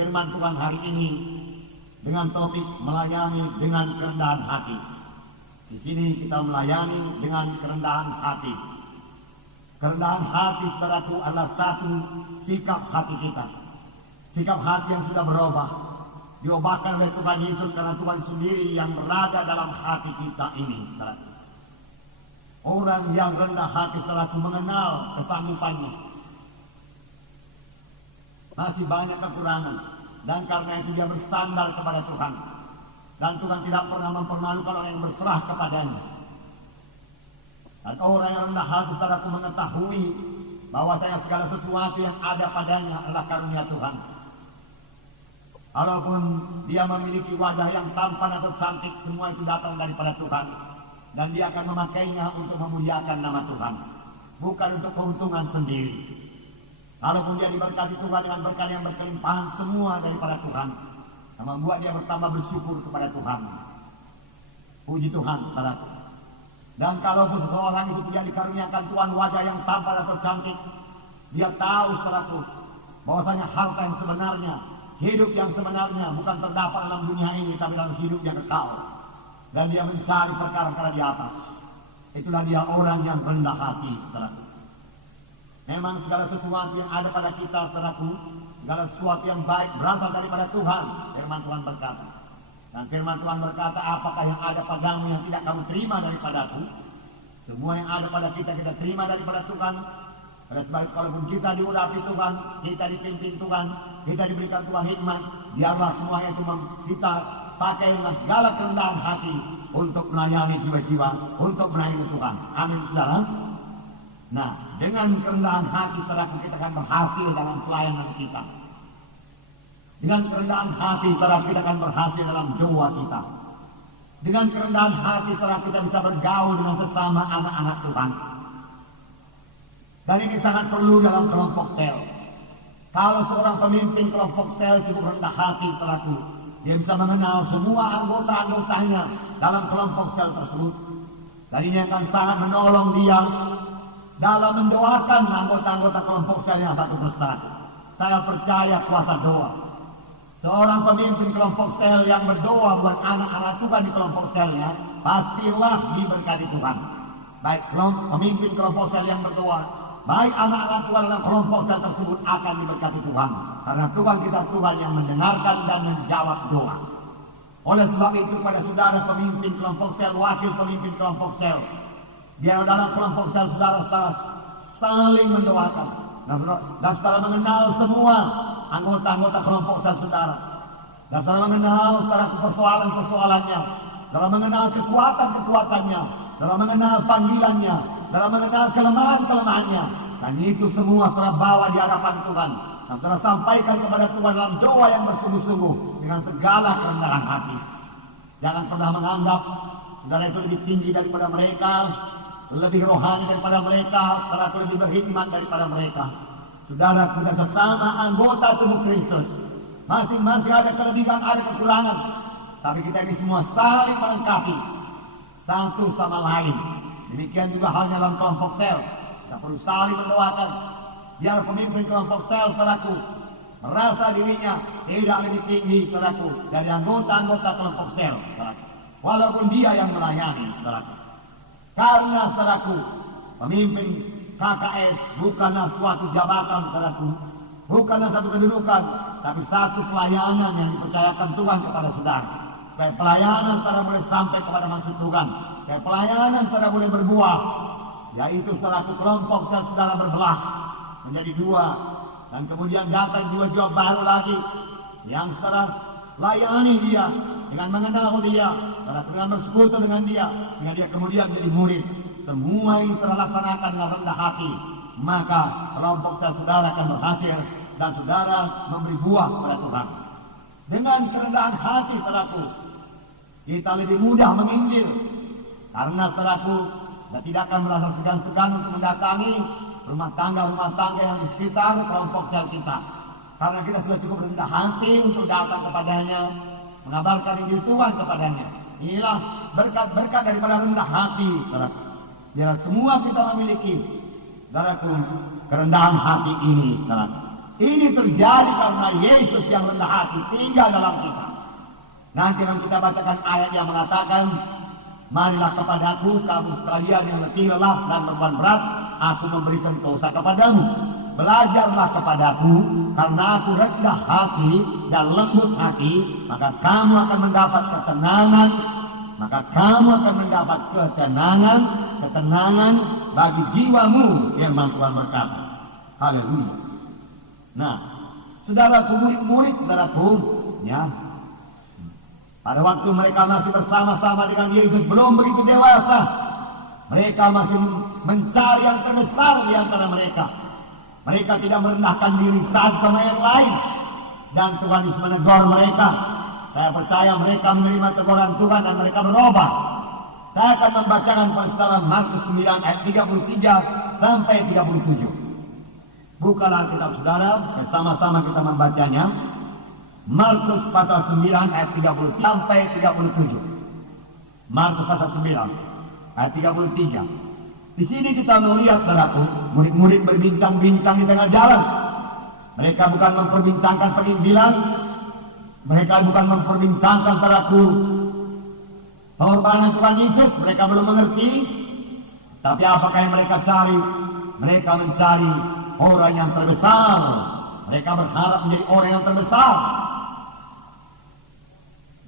firman Tuhan hari ini dengan topik melayani dengan kerendahan hati. Di sini kita melayani dengan kerendahan hati. Kerendahan hati, saudaraku, adalah satu sikap hati kita. Sikap hati yang sudah berubah, diubahkan oleh Tuhan Yesus karena Tuhan sendiri yang berada dalam hati kita ini, saudaraku. Orang yang rendah hati, saudaraku, mengenal kesanggupannya. Masih banyak kekurangan, dan karena itu dia bersandar kepada Tuhan. Dan Tuhan tidak pernah mempermalukan orang yang berserah kepadanya. Dan orang yang rendah hati, saudaraku, mengetahui bahwasanya segala sesuatu yang ada padanya adalah karunia Tuhan. Walaupun dia memiliki wajah yang tampan atau cantik, semua itu datang daripada Tuhan. Dan dia akan memakainya untuk memuliakan nama Tuhan, bukan untuk keuntungan sendiri. Walaupun dia diberkati Tuhan dengan berkat yang berkelimpahan, semua daripada Tuhan, yang membuat dia bertambah bersyukur kepada Tuhan. Puji Tuhan, saudaraku. Dan kalaupun seseorang itu tidak dikaruniakan Tuhan wajah yang tampan atau cantik, dia tahu, saudaraku, bahwasanya harta yang sebenarnya, hidup yang sebenarnya bukan terdapat dalam dunia ini, tapi dalam hidup yang kekal. Dan dia mencari perkara-perkara di atas. Itulah dia orang yang rendah hati, saudaraku. Memang segala sesuatu yang ada pada kita, saudaraku, segala sesuatu yang baik berasal daripada Tuhan. Firman Tuhan berkata. Dan firman Tuhan berkata, apakah yang ada padamu yang tidak kamu terima daripadaku? Semua yang ada pada kita, kita terima daripada Tuhan. Oleh sebab itu, kalaupun kita diurapi Tuhan, kita dipimpin Tuhan, kita diberikan Tuhan hikmat, biarlah semuanya itu kita pakai dengan segala kerendahan hati untuk melayani jiwa-jiwa, untuk melayani Tuhan. Amin, saudara. Nah, dengan kerendahan hati, saudara, kita akan berhasil dalam pelayanan kita. Dengan kerendahan hati, saudara, kita akan berhasil dalam doa kita. Dengan kerendahan hati, saudara, kita bisa bergaul dengan sesama anak-anak Tuhan. Dan ini sangat perlu dalam kelompok sel. Kalau seorang pemimpin kelompok sel cukup rendah hati, saudaraku, dia bisa mengenal semua anggota-anggotanya dalam kelompok sel tersebut. Dan ini akan sangat menolong dia dalam mendoakan anggota-anggota kelompok selnya satu persatu. Saya percaya kuasa doa. Seorang pemimpin kelompok sel yang berdoa buat anak-anak Tuhan di kelompok selnya, pastilah diberkati Tuhan. Baik pemimpin kelompok sel yang berdoa, baik anak-anak Tuhan dalam kelompok sel tersebut akan diberkati Tuhan. Karena Tuhan kita Tuhan yang mendengarkan dan menjawab doa. Oleh sebab itu, pada saudara pemimpin kelompok sel, wakil pemimpin kelompok sel, biar dalam kelompok sel saudara-saudara saling mendoakan. Dan saudara mengenal semua anggota-anggota kelompok sel saudara. Dan saudara mengenal persoalan-persoalannya. Saudara mengenal kekuatan-kekuatannya. Saudara mengenal panggilannya. Saudara mengenal kelemahan-kelemahannya. Dan itu semua saudara bawa di hadapan Tuhan. Dan saudara sampaikan kepada Tuhan dalam doa yang bersungguh-sungguh dengan segala kerendahan hati. Jangan pernah menganggap saudara itu lebih tinggi daripada mereka, lebih rohani daripada mereka, saudara lebih berhikmat daripada mereka. Saudara, kita sesama anggota tubuh Kristus, masing-masing ada kelebihan, ada kekurangan, tapi kita ini semua saling melengkapi satu sama lain. Demikian juga halnya dalam kelompok sel, kita perlu saling mendoakan. Biar pemimpin kelompok sel, saudaraku, merasa dirinya tidak lebih tinggi, saudaraku, dari anggota-anggota kelompok sel, saudaraku, walaupun dia yang melayani, saudaraku. Karena, saudaraku, pemimpin KKS bukanlah suatu jabatan, saudaraku, bukanlah satu kedudukan, tapi satu pelayanan yang dipercayakan Tuhan kepada saudara. Supaya pelayanan saudara boleh sampai kepada maksud Tuhan, supaya pelayanan saudara boleh berbuah, yaitu saudaraku kelompok saudara berbelah menjadi dua, dan kemudian datang jiwa-jiwa baru lagi yang saudara layani dia dengan mengenal dia, saudara dengan bersekutu dengan dia kemudian menjadi murid. Semua ini terlaksanakan dengan rendah hati, maka kelompok saudara akan berhasil dan saudara memberi buah kepada Tuhan. Dengan kerendahan hati, saudaraku, kita lebih mudah menginjil, karena saudaraku, kita tidak akan merasa segan-segan untuk mendatangi rumah tangga yang di sekitar kelompok sel kita, karena kita sudah cukup rendah hati untuk datang kepadanya, mengabarkan Injil Tuhan kepadanya. Inilah berkat-berkat daripada rendah hati, saudaraku. Biar semua kita memiliki, saudaraku, kerendahan hati ini, saudaraku. Ini terjadi karena Yesus yang rendah hati tinggal dalam kita. Nanti akan kita bacakan ayat yang mengatakan, marilah kepadaku kamu sekalian yang letih lelah dan beban berat, aku memberi sentosa kepadamu. Belajarlah kepadaku, karena aku rendah hati dan lembut hati, maka kamu akan mendapat ketenangan. Maka kamu akan mendapat ketenangan bagi jiwamu, firman Tuhan berkata. Haleluya. Nah, saudaraku, murid-murid, saudaraku, ya, pada waktu mereka masih bersama-sama dengan Yesus belum begitu dewasa, mereka masih mencari yang terbesar di antara mereka. Mereka tidak merendahkan diri satu sama yang lain, dan Tuhan Yesus menegur mereka. Saya percaya mereka menerima teguran Tuhan dan mereka berubah. Saya akan membacakan peristiwa Markus 9 ayat 33 sampai 37. Bukalah Alkitab saudara, sama-sama kita membacanya. Markus pasal 9 ayat 33 sampai 37. Markus pasal 9 ayat 33. Di sini kita melihat saudaraku, murid-murid berbincang-bincang di tengah jalan. Mereka bukan memperbincangkan penginjilan, mereka bukan memperbincangkan saudaraku pengorbanan Tuhan Yesus, mereka belum mengerti. Tapi apakah yang mereka cari? Mereka mencari orang yang terbesar. Mereka berharap menjadi orang yang terbesar.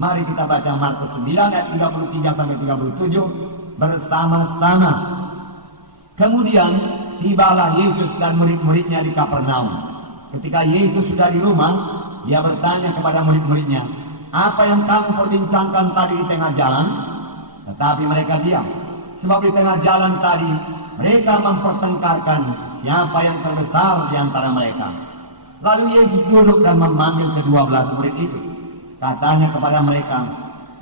Mari kita baca Markus 9 ayat 33 sampai 37 bersama-sama. Kemudian tibalah Yesus dan murid-muridnya di Kapernaum. Ketika Yesus sudah di rumah, dia bertanya kepada murid-muridnya, apa yang kamu perbincangkan tadi di tengah jalan? Tetapi mereka diam. Sebab di tengah jalan tadi mereka mempertengkarkan siapa yang terbesar di antara mereka. Lalu Yesus duduk dan memanggil ke-12 murid itu. Katanya kepada mereka,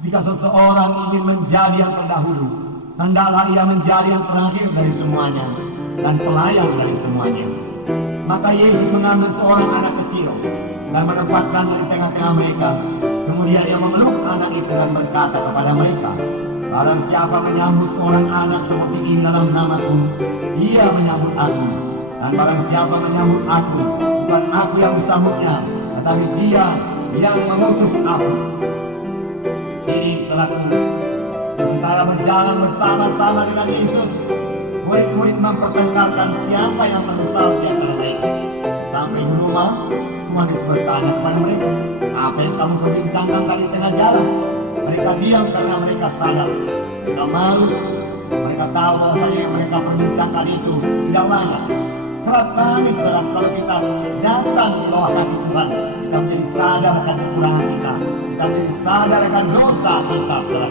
jika seseorang ingin menjadi yang terdahulu, hendaklah ia menjadi yang terakhir dari semuanya dan pelayan dari semuanya. Maka Yesus mengambil seorang anak kecil dan menempatkannya di tengah-tengah mereka. Kemudian ia memeluk anak itu dan berkata kepada mereka, barang siapa menyambut seorang anak seperti ini dalam namaku, ia menyambut aku. Dan barang siapa menyambut aku, bukan aku yang disambutnya, tetapi dia yang mengutus aku. Sini telah sementara berjalan bersama-sama dengan Yesus, murid-murid mempertengkarkan siapa yang terbesar di antara mereka. Sampai di rumah, Tuhan Yesus bertanya kepada mereka, apa yang kamu perbincangkan tadi di tengah jalan? Mereka diam karena mereka sadar, tidak malu. Mereka tahu bahwasanya yang mereka perbincangkan itu tidak layak. Kerap kali saudara, kalau kita datang di bawah kaki Tuhan, kita menjadi sadar akan kekurangan kita, kita menjadi sadar akan dosa kita, saudara.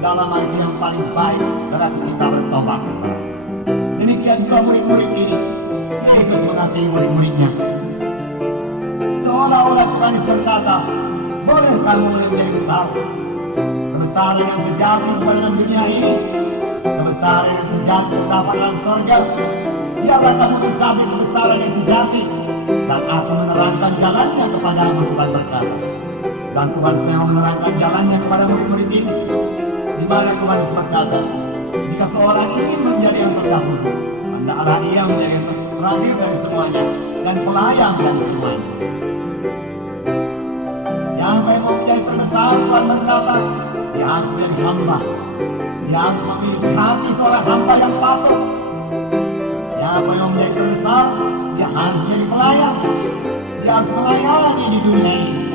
Dalam hal yang paling baik, saudara, kita bertobat. Demikian juga murid-murid ini, Yesus mengasihi murid-muridnya. Seolah-olah Tuhan berkata, boleh kamu menjadi besar. Kebesaran yang sejati bukan dalam dunia ini, kebesaran yang sejati terdapat dalam surga. Biarlah kamu mencapai kebesaran yang sejati, dan aku menerangkan jalannya kepadamu, Tuhan berkata. Dan Tuhan memang menerangkan jalannya kepada murid-murid ini. Di mana Tuhan berkata, jika seorang ingin menjadi yang terdahulu, hendaklah ia menjadi yang terakhir dari semuanya dan pelayan dari semuanya. Siapa yang mau menjadi terbesar, Tuhan berkata, dia harus menjadi hamba. Dia harus memiliki hati seorang hamba yang patuh. Siapa yang menjadi terbesar, dia harus menjadi pelayan. Dia harus melayani di dunia ini.